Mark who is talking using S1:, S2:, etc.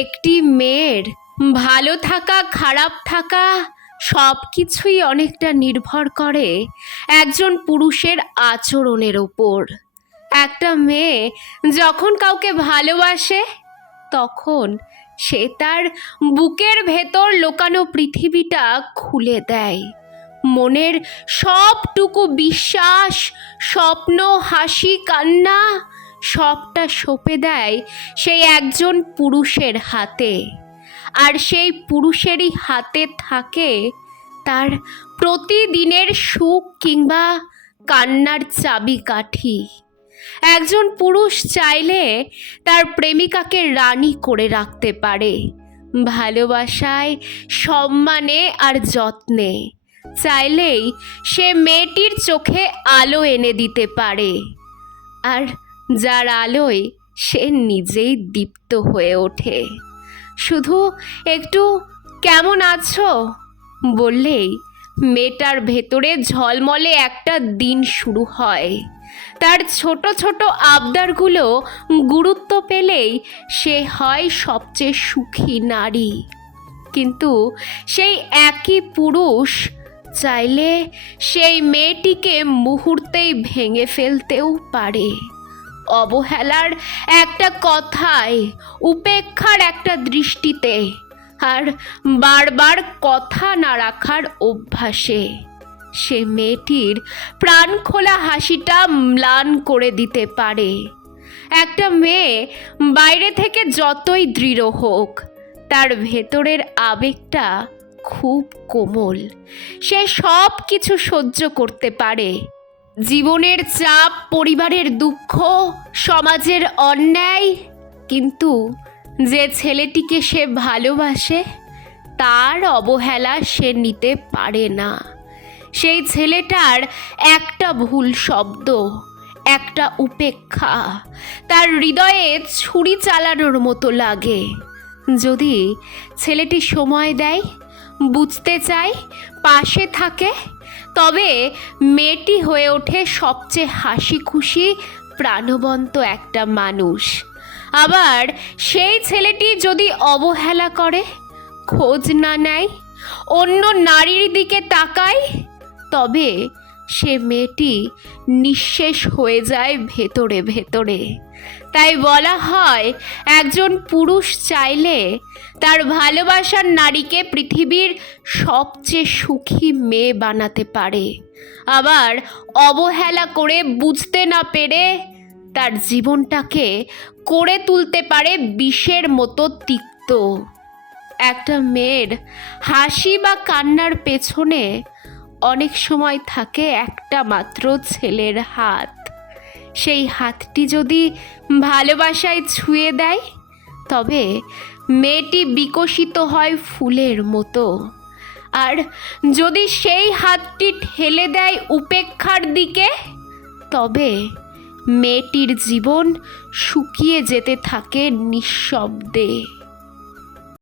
S1: একটি মেয়ের ভালো থাকা, খারাপ থাকা সব কিছুই অনেকটা নির্ভর করে একজন পুরুষের আচরণের ওপর একটা মেয়ে যখন কাউকে ভালোবাসে, তখন সে তার বুকের ভেতর লোকানো পৃথিবীটা খুলে দেয়। মনের সবটুকু বিশ্বাস, স্বপ্ন, হাসি, কান্না সবটা সঁপে দেয় সেই একজন পুরুষের হাতে। আর সেই পুরুষেরই হাতে থাকে তার প্রতিদিনের সুখ কিংবা কান্নার চাবিকাঠি। একজন পুরুষ চাইলে তার প্রেমিকাকে রানী করে রাখতে পারে। ভালোবাসায় সম্মানে আর যত্নে। চাইলেই সে মেয়েটির চোখে আলো এনে দিতে পারে। আর যার আলোয় সে নিজেই দীপ্ত হয়ে ওঠে। শুধু একটু কেমন আছো? বললেই মেয়েটার ভেতরে ঝলমলে একটা দিন শুরু হয়। তার ছোট ছোট আবদারগুলো গুরুত্ব পেলেই সে হয় সবচেয়ে সুখী নারী। কিন্তু সেই একই পুরুষ চাইলে সেই মেয়েটিকে মুহূর্তেই ভেঙে ফেলতেও পারে। অবহেলার একটা কথায় উপেক্ষার একটা দৃষ্টিতে, আর বারবার কথা না রাখার অভ্যাসে। সে মেয়েটির প্রাণ খোলা হাসিটা ম্লান করে দিতে পারে। একটা মেয়ে বাইরে থেকে যতই দৃঢ় হোক, তার ভেতরের আবেগটা খুব কোমল। সে সব কিছু সহ্য করতে পারে। জীবনের চাপ, পরিবারের দুঃখ, সমাজের অন্যায়, কিন্তু যে ছেলেটিকে সে ভালোবাসে, তার অবহেলা সে নিতে পারে না। সেই ছেলেটার একটা ভুল শব্দ, একটা উপেক্ষা, তার হৃদয়ে ছুরি চালানোর মতো লাগে। যদি ছেলেটি সময় দেয় বুঝতে চায় পাশে থাকে। তবে মেয়েটি হয়ে ওঠে সবচেয়ে হাসি খুশি প্রাণবন্ত একটা মানুষ। আবার সেই ছেলেটি যদি অবহেলা করে, খোঁজ না নেয়, অন্য নারীর দিকে তাকায়, তবে সে মেয়েটি নিঃশেষ হয়ে যায় ভেতরে ভেতরে। তাই বলা হয়, একজন পুরুষ চাইলে তার ভালোবাসার নারীকে পৃথিবীর সবচেয়ে সুখী মেয়ে বানাতে পারে। আবার অবহেলা করে বুঝতে না পেরে তার জীবনটাকে করে তুলতে পারে বিষের মতো তিক্ত। একটা মেয়ের হাসি বা কান্নার পেছনে অনেক সময় থাকে একটা মাত্র ছেলের হাত। সেই হাতটি যদি ভালোবাসায় ছুঁয়ে দেয়, তবে মেয়েটি বিকশিত হয় ফুলের মতো। আর যদি সেই হাতটি ঠেলে দেয় উপেক্ষার দিকে, তবে মেয়েটির জীবন শুকিয়ে যেতে থাকে নিঃশব্দে।